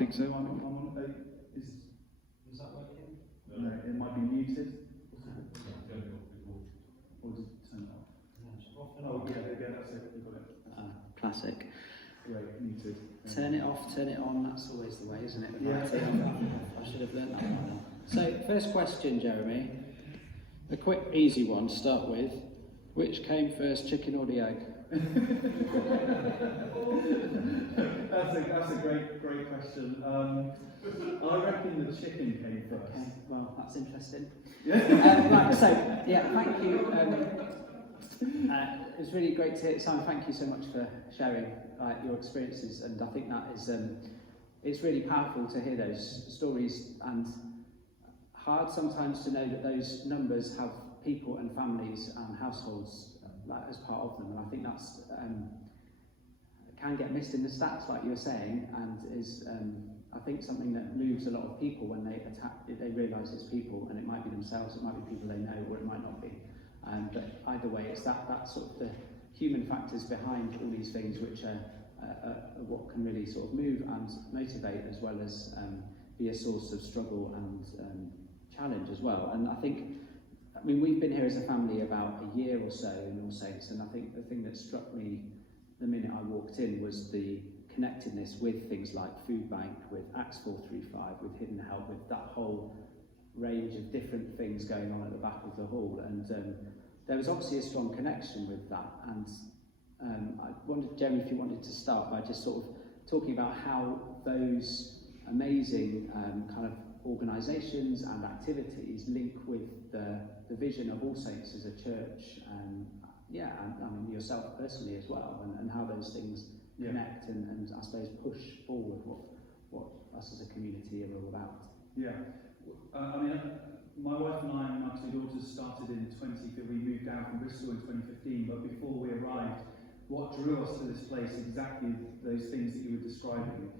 think so. I'm on. Is that working? No, it might be muted. Or just turn it off. Oh, yeah, that's it. We've got it. Classic. Great, muted. Turn it off, turn it on, that's always the way, isn't it? Yeah. I should have learned that one. So, first question, Jeremy. A quick, easy one to start with. Which came first, chicken or the egg? That's a great question. I reckon the chicken came first. Okay, well, that's interesting. Yeah. Right, so, yeah, thank you. It was really great to hear. Simon, thank you so much for sharing your experiences, and I think that is it's really powerful to hear those stories, and hard sometimes to know that those numbers have people and families and households as part of them, and I think that's can get missed in the stats, like you were saying, and is I think something that moves a lot of people when they realise it's people, and it might be themselves, it might be people they know, or it might not be. But either way, it's that sort of the human factors behind all these things which are what can really sort of move and motivate, as well as be a source of struggle and challenge as well. And I mean, we've been here as a family about a year or so in All Saints, and I think the thing that struck me the minute I walked in was the connectedness with things like Food Bank, with Acts 435, with Hidden Help, with that whole range of different things going on at the back of the hall, and there was obviously a strong connection with that. And I wondered, Jeremy, if you wanted to start by just sort of talking about how those amazing kind of organisations and activities link with the vision of All Saints as a church, and I mean yourself personally as well, and how those things connect and I suppose push forward what us as a community are all about. Yeah. I mean, my wife and I and my two daughters started in we moved down from Bristol in 2015, but before we arrived, what drew us to this place, exactly those things that you were describing.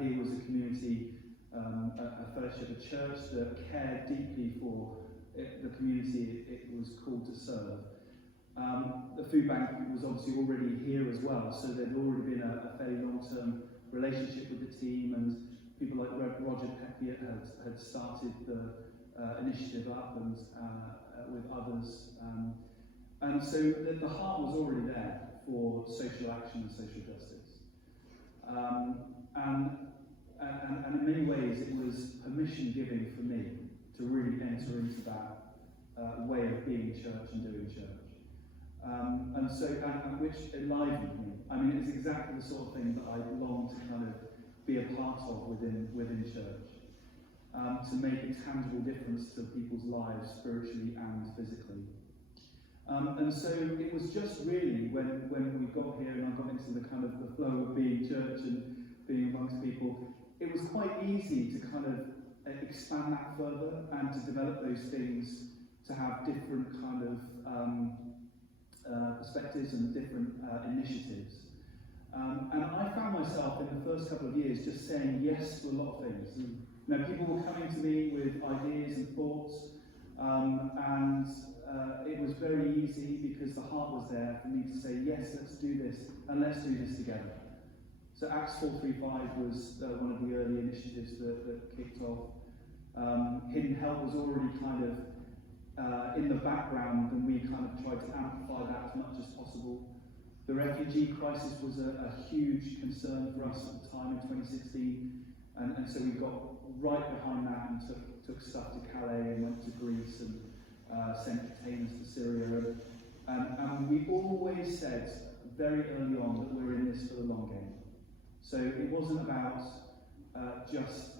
Here was a community, a fellowship, a church that cared deeply for the community it was called to serve. The food bank was obviously already here as well, so there'd already been a fairly long-term relationship with the team, and people like Roger Peppier had started the initiative up, and with others. And so the heart was already there for social action and social justice. And in many ways it was permission giving for me to really enter into that way of being church and doing church. And which enlivened me. I mean, it's exactly the sort of thing that I long to kind of be a part of within church, to make a tangible difference to people's lives spiritually and physically. And so it was just really when we got here and I got into the kind of the flow of being church and being amongst people, it was quite easy to kind of expand that further and to develop those things, to have different kind of perspectives and different initiatives. And I found myself in the first couple of years just saying yes to a lot of things. You know, people were coming to me with ideas and thoughts, and it was very easy because the heart was there for me to say, yes, let's do this, and let's do this together. So Acts 435 was one of the early initiatives that kicked off. Hidden Help was already kind of in the background, and we kind of tried to amplify that as much as possible. The refugee crisis was a huge concern for us at the time in 2016, and so we got right behind that and took stuff to Calais and went to Greece and sent containers to Syria. And we always said very early on that we're in this for the long game. So it wasn't about just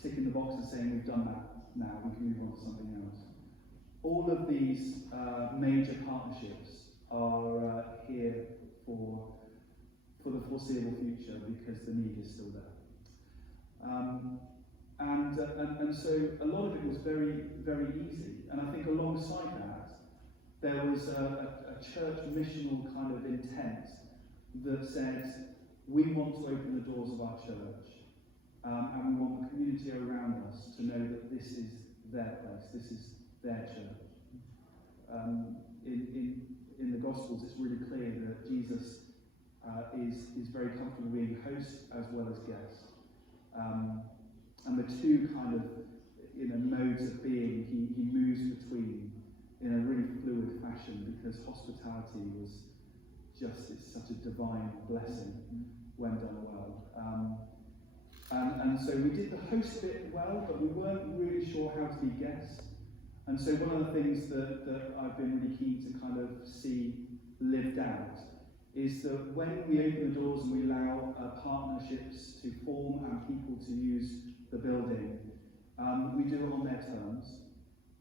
ticking the box and saying we've done that now, we can move on to something else. All of these major partnerships are here for the foreseeable future because the need is still there. And so a lot of it was very, very easy. And I think alongside that, there was a church missional kind of intent that said, we want to open the doors of our church, and we want the community around us to know that this is their place, this is their church. In the Gospels, it's really clear that Jesus is very comfortable being host as well as guest. And the two kind of modes of being he moves between in a really fluid fashion, because hospitality was it's such a divine blessing when done well. And so we did the host bit well, but we weren't really sure how to be guests. And so one of the things that I've been really keen to kind of see lived out is that when we open the doors and we allow partnerships to form and people to use the building, we do it on their terms.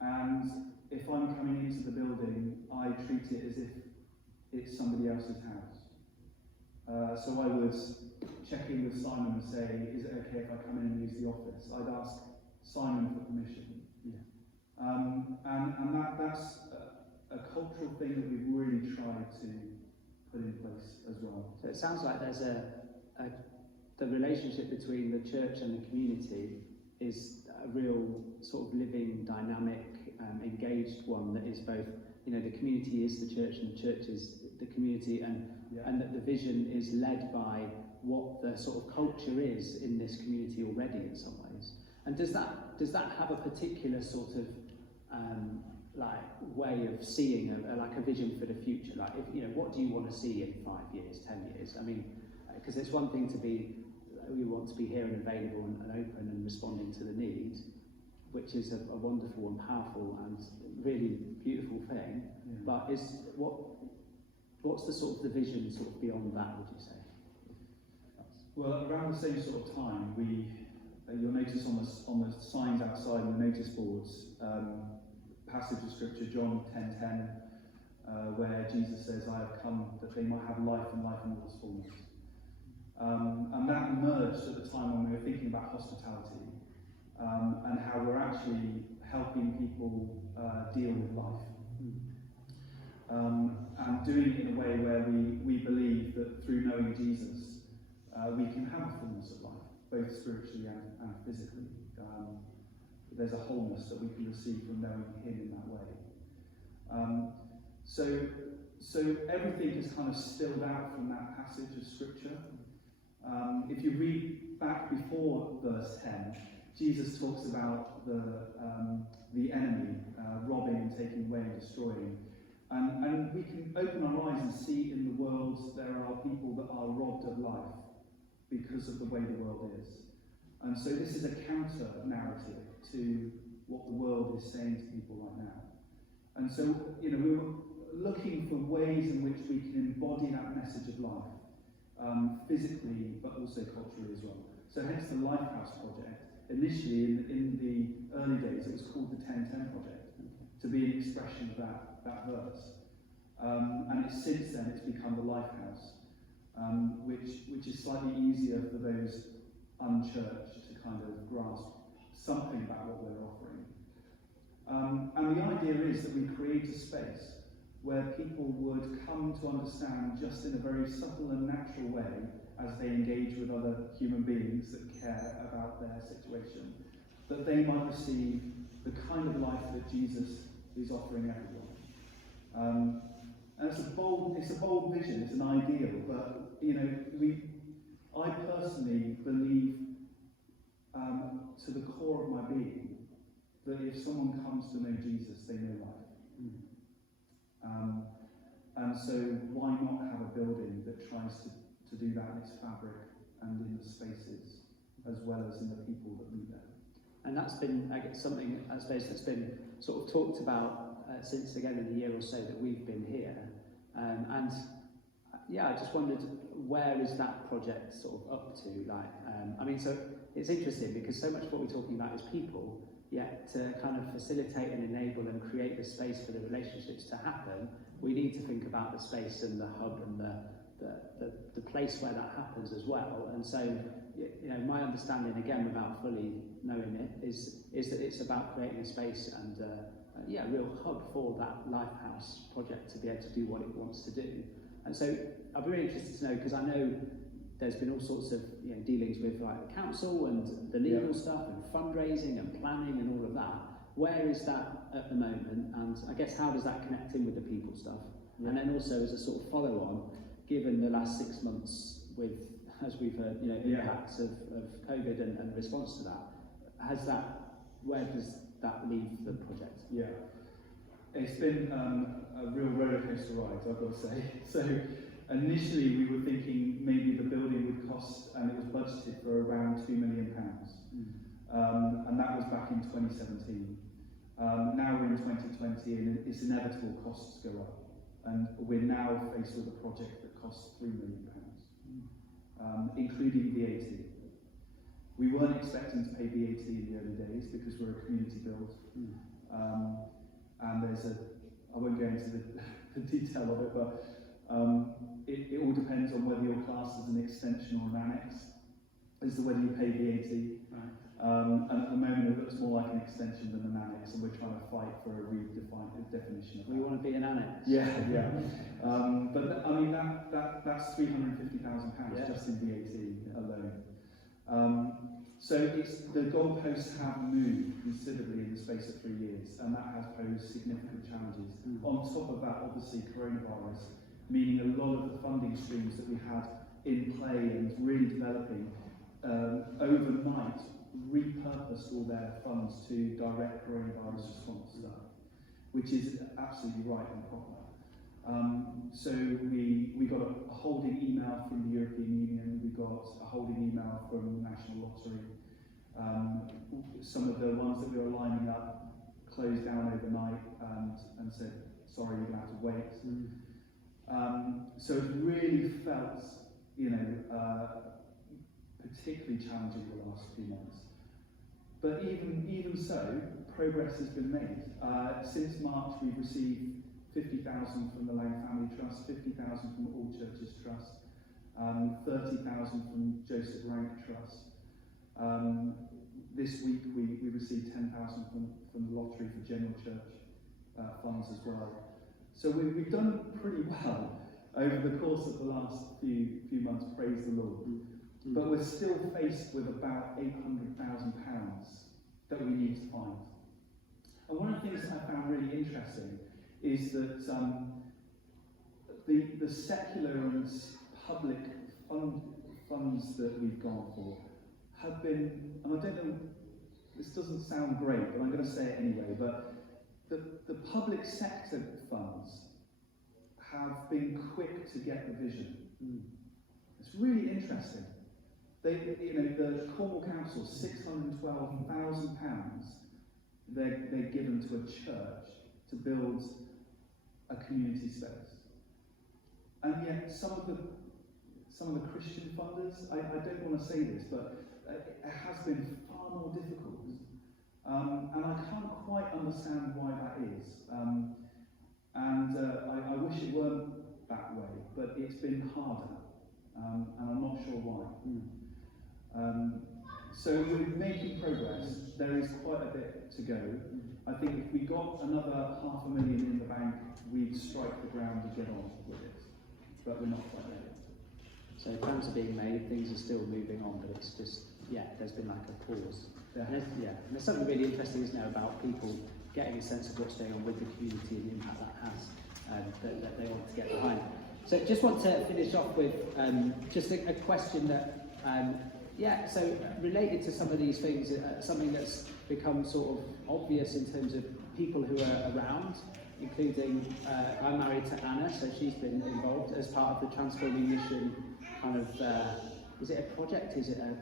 And if I'm coming into the building, I treat it as if it's somebody else's house. So I would check in with Simon and say, is it okay if I come in and use the office? I'd ask Simon for permission. And that's a cultural thing that we've really tried to put in place as well. So it sounds like there's the relationship between the church and the community is a real sort of living, dynamic, engaged one that is both, the community is the church and the church is the community, and that the vision is led by what the sort of culture is in this community already in some ways. And does that have a particular sort of way of seeing a vision for the future? Like, what do you want to see in 5 years, 10 years? I mean, because it's one thing to be, we want to be here and available and open and responding to the need, which is a wonderful and powerful and really beautiful thing. But what's the sort of the vision sort of beyond that, would you say? Well, around the same sort of time, you'll notice on the signs outside and the notice boards, passage of scripture, John 10:10, where Jesus says, I have come that they might have life and life in all its fullness. And that emerged at the time when we were thinking about hospitality, and how we're actually helping people deal with life. And doing it in a way where we believe that through knowing Jesus, we can have a fullness of life, both spiritually and physically. There's a wholeness that we can receive from knowing him in that way. So everything is kind of stilled out from that passage of scripture. If you read back before verse 10, Jesus talks about the enemy robbing and taking away and destroying. And we can open our eyes and see in the world there are people that are robbed of life because of the way the world is. And so this is a counter narrative to what the world is saying to people right now. And so, we were looking for ways in which we can embody that message of life, physically, but also culturally as well. So hence the Lighthouse project. Initially, in the early days, it was called the 1010 Project, to be an expression of that verse. And since then, it's become the Lifehouse, which is slightly easier for those unchurched to kind of grasp something about what we're offering. And the idea is that we create a space where people would come to understand, just in a very subtle and natural way, as they engage with other human beings that care about their situation, that they might receive the kind of life that Jesus is offering everyone. And it's a bold vision, it's an ideal, but I personally believe to the core of my being that if someone comes to know Jesus, they know life. And so why not have a building that tries to do that in its fabric and in the spaces, as well as in the people that meet there. And that's been, I guess, something, I suppose, that's been sort of talked about since, again, in the year or so that we've been here. I just wondered, where is that project sort of up to? So it's interesting because so much of what we're talking about is people, yet to kind of facilitate and enable and create the space for the relationships to happen, we need to think about the space and the hub and the place where that happens as well. And so, my understanding, again, without fully knowing it, is that it's about creating a space and a real hub for that Lifehouse project to be able to do what it wants to do. And so I'd be really interested to know, because I know there's been all sorts of dealings with the council and the legal stuff and fundraising and planning and all of that. Where is that at the moment? And I guess how does that connect in with the people stuff? And then also as a sort of follow-on, given the last 6 months with as we've heard, impacts of COVID and response to that. Where does that leave the project? Yeah, it's been a real rollercoaster ride, I've got to say. So initially we were thinking maybe the building would cost, and it was budgeted for around £2 million. And that was back in 2017. Now we're in 2020 and it's inevitable costs go up. And we're now faced with a project that costs £3 million, including VAT. We weren't expecting to pay VAT in the early days because we're a community build. And I won't go into the detail of it, but it all depends on whether your class is an extension or an annex, as to whether you pay VAT. Right. And at the moment it looks more like an extension than an annex, and we're trying to fight for a redefined definition of that. We want to be an annex. Yeah. But I mean that's £350,000 just in VAT alone. So the goalposts have moved considerably in the space of 3 years, and that has posed significant challenges. On top of that, obviously coronavirus, meaning a lot of the funding streams that we had in play and really developing overnight repurposed all their funds to direct coronavirus response stuff, which is absolutely right and proper. So we got a holding email from the European Union, we got a holding email from the National Lottery. Some of the ones that we were lining up closed down overnight and said, sorry, you're going to have to wait. So it really felt, particularly challenging the last few months. But even so, progress has been made. Since March, we've received 50,000 from the Lang Family Trust, 50,000 from All Churches Trust, 30,000 from Joseph Rank Trust. This week we received 10,000 from the Lottery for General Church funds as well. So we've done pretty well over the course of the last few months, praise the Lord. But we're still faced with about £800,000 that we need to find. And one of the things that I found really interesting is that the secular and public funds that we've gone for have been, and I don't know, this doesn't sound great, but I'm going to say it anyway, but the public sector funds have been quick to get the vision. It's really interesting. The Cornwall Council, £612,000 they're given to a church to build a community space. And yet some of the Christian funders, I don't want to say this, but it has been far more difficult. And I can't quite understand why that is. I wish it weren't that way, but it's been harder. And I'm not sure why. So we're making progress. There is quite a bit to go. I think if we got another £500,000 in the bank, we'd strike the ground and get on with it. But we're not quite there. So plans are being made, things are still moving on, but it's just, there's been like a pause. And there's something really interesting, isn't there, about people getting a sense of what's going on with the community and the impact that has, that they want to get behind. So just want to finish off with just a question that, so related to some of these things, something that's become sort of obvious in terms of people who are around, including, I'm married to Anna, so she's been involved as part of the Transforming Mission kind of, is it a project, is it a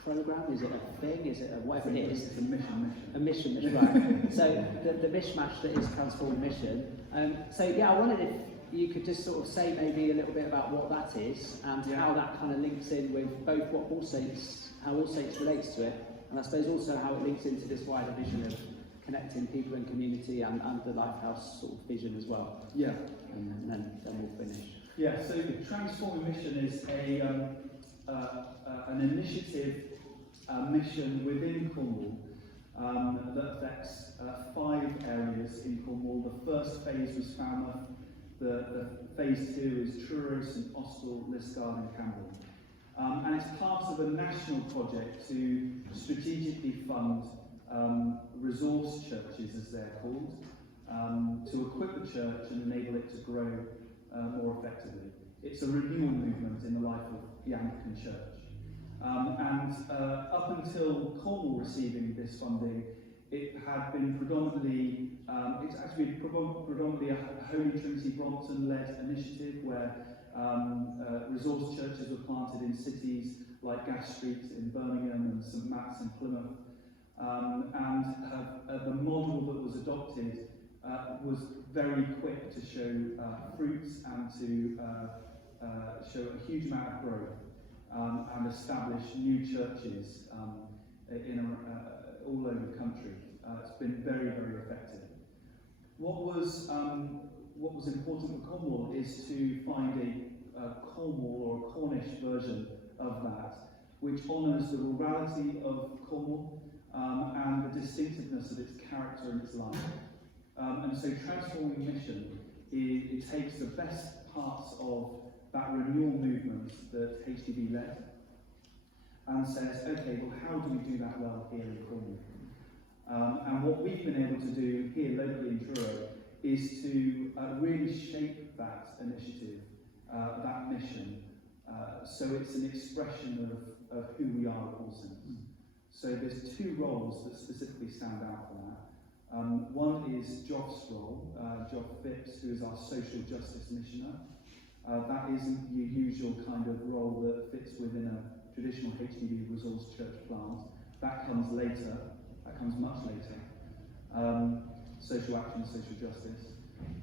program, is it a thing, is it a whatever it is? It's a mission. A mission, right. So the mishmash that is Transforming Mission. I wondered if you could just sort of say maybe a little bit about what that is and how that kind of links in with both what how All Saints relates to it, and I suppose also how it links into this wider vision of connecting people and community and the Lighthouse sort of vision as well. Yeah. And then we'll finish. Yeah, so the Transforming Mission is an initiative, mission within Cornwall that affects 5 areas in Cornwall. The first phase was Falmouth. The phase 2 is Truro, St Austell, Liscard and Campbell. And it's part of a national project to strategically fund resource churches, as they're called, to equip the church and enable it to grow more effectively. It's a renewal movement in the life of the Anglican Church. Up until Cornwall receiving this funding, it had been predominantly, it's actually predominantly a Holy Trinity Brompton-led initiative where resource churches were planted in cities like Gas Street in Birmingham and St Matt's in Plymouth. The model that was adopted was very quick to show fruits and to show a huge amount of growth and establish new churches all over the country. It's been very, very effective. What was important for Cornwall is to find a Cornwall or a Cornish version of that, which honours the rurality of Cornwall and the distinctiveness of its character and its life. And so Transforming Mission, it takes the best parts of that renewal movement that HDB led and says, okay, well, how do we do that well here in Cornwall? And what we've been able to do here locally in Truro is to really shape that initiative, that mission, so it's an expression of who we are at All Saints. So there's two roles that specifically stand out for that. One is Joff's role, Joff Phipps, who is our social justice missioner. That isn't the usual kind of role that fits within a traditional HDB resource church plant. That comes later, that comes much later. Social action, social justice.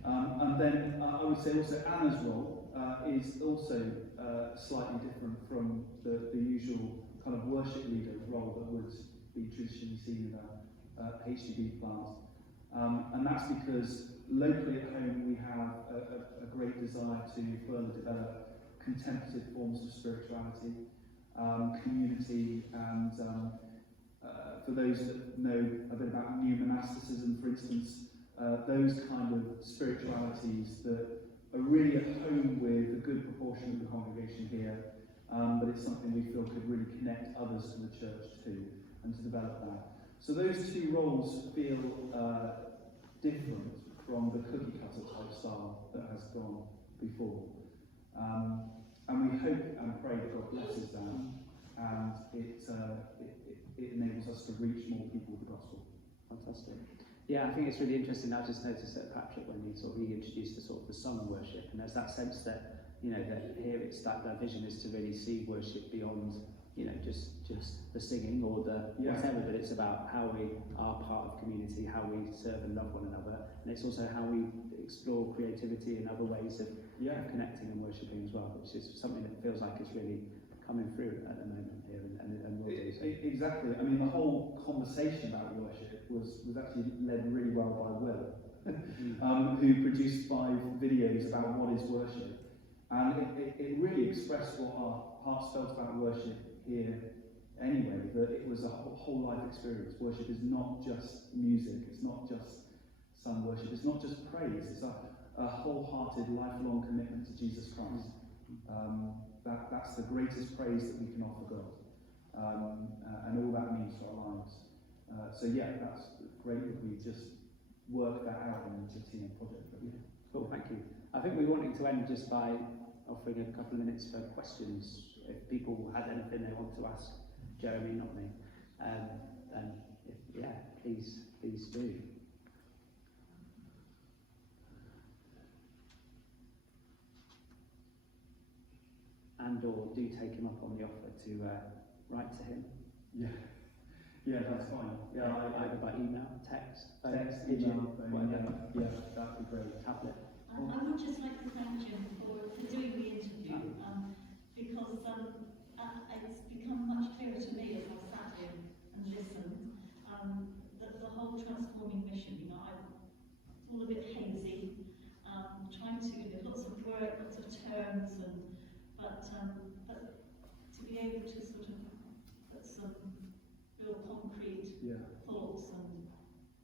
And then I would say also Anna's role is also slightly different from the usual kind of worship leader role that would be traditionally seen in a HDB plant. And that's because locally at home we have a great desire to further develop contemplative forms of spirituality, community, and for those that know a bit about new monasticism, for instance, those kind of spiritualities that are really at home with a good proportion of the congregation here, but it's something we feel could really connect others to the church too, and to develop that. So those two roles feel different from the cookie cutter type style that has gone before. And we hope and pray that God blesses that, and it enables us to reach more people with the gospel. Fantastic. Yeah, I think it's really interesting. I just noticed that Patrick, when he sort of reintroduced the sort of the song worship, and there's that sense that, you know, that here it's that the vision is to really see worship beyond, you know, just the singing or the whatever, but it's about how we are part of community, how we serve and love one another, and it's also how we explore creativity and other ways of connecting and worshipping as well, which is something that feels like it's really coming through at the moment here, and will do so. Exactly. I mean, the whole conversation about worship was actually led really well by Will, who produced 5 videos about what is worship, and it really expressed what our hearts felt about worship here anyway, that it was a whole life experience. Worship is not just music, it's not just sung worship, it's not just praise, it's a wholehearted, lifelong commitment to Jesus Christ. That's the greatest praise that we can offer God, and all that means for our lives. So yeah, that's great that we just worked that out in the team project. Cool, thank you. I think we wanted to end just by offering a couple of minutes for questions. If people had anything they want to ask Jeremy, not me, then please do. And/or do take him up on the offer to write to him. Yeah, that's fine. Yeah, either by email, text, email, whatever. Yeah, that'd be great. Tablet. I would just like to thank Jim for doing the interview, because it's become much clearer to me as I've sat here and listened, that the whole Transforming Mission, you know, it's all a bit hazy, trying to, lots of work, lots of terms, but to be able to sort of put some real concrete thoughts, and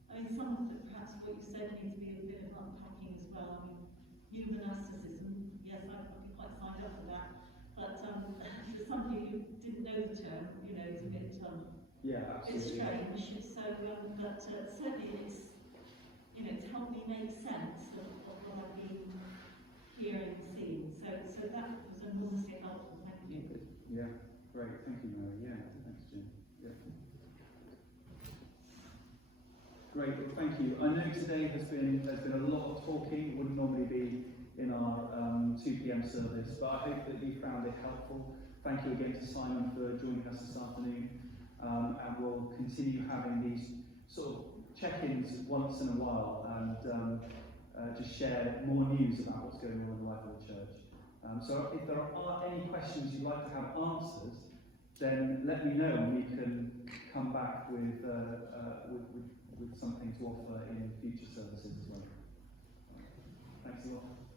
I mean, some of it, perhaps what you said needs to be a bit of unpacking as well. I mean, new monasticism, yes, I'd be quite signed up for that, but for somebody who didn't know the term, you know, it's a bit it's strange. So, but certainly it's, you know, it's helped me make sense of what I've been hearing and seeing. So So that was enormously helpful. Thank you. Yeah, great. Thank you, Mary. Yeah, thanks, Jim. Yeah. Great. Well, thank you. I know today there's been a lot of talking. It wouldn't normally be in our 2 p.m. service, but I hope that you found it helpful. Thank you again to Simon for joining us this afternoon, and we'll continue having these sort of check-ins once in a while and just share more news about what's going on in the life of the church. So if there are any questions you'd like to have answered, then let me know and we can come back with something to offer in future services as well. Thanks a lot.